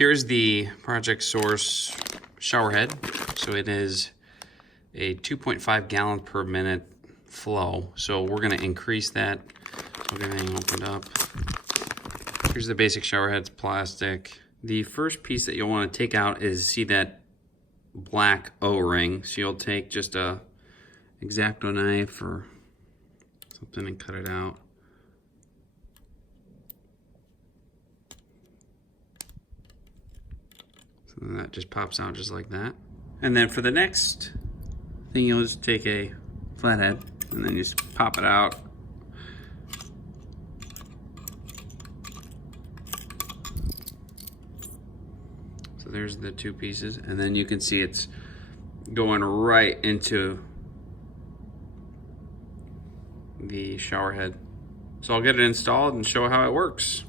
Here's the project source shower head. So it is a 2.5 gallons per minute flow. So we're gonna increase that. So everything opened up. Here's the basic shower head, it's plastic. The first piece that you'll wanna take out is, see that black O-ring. So you'll take just a X-Acto knife or something and cut it out. And that just pops out just like that. And then for the next thing, you'll just take a flathead and then just pop it out. So there's the two pieces, and then you can see it's going right into the shower head. So I'll get it installed and show how it works.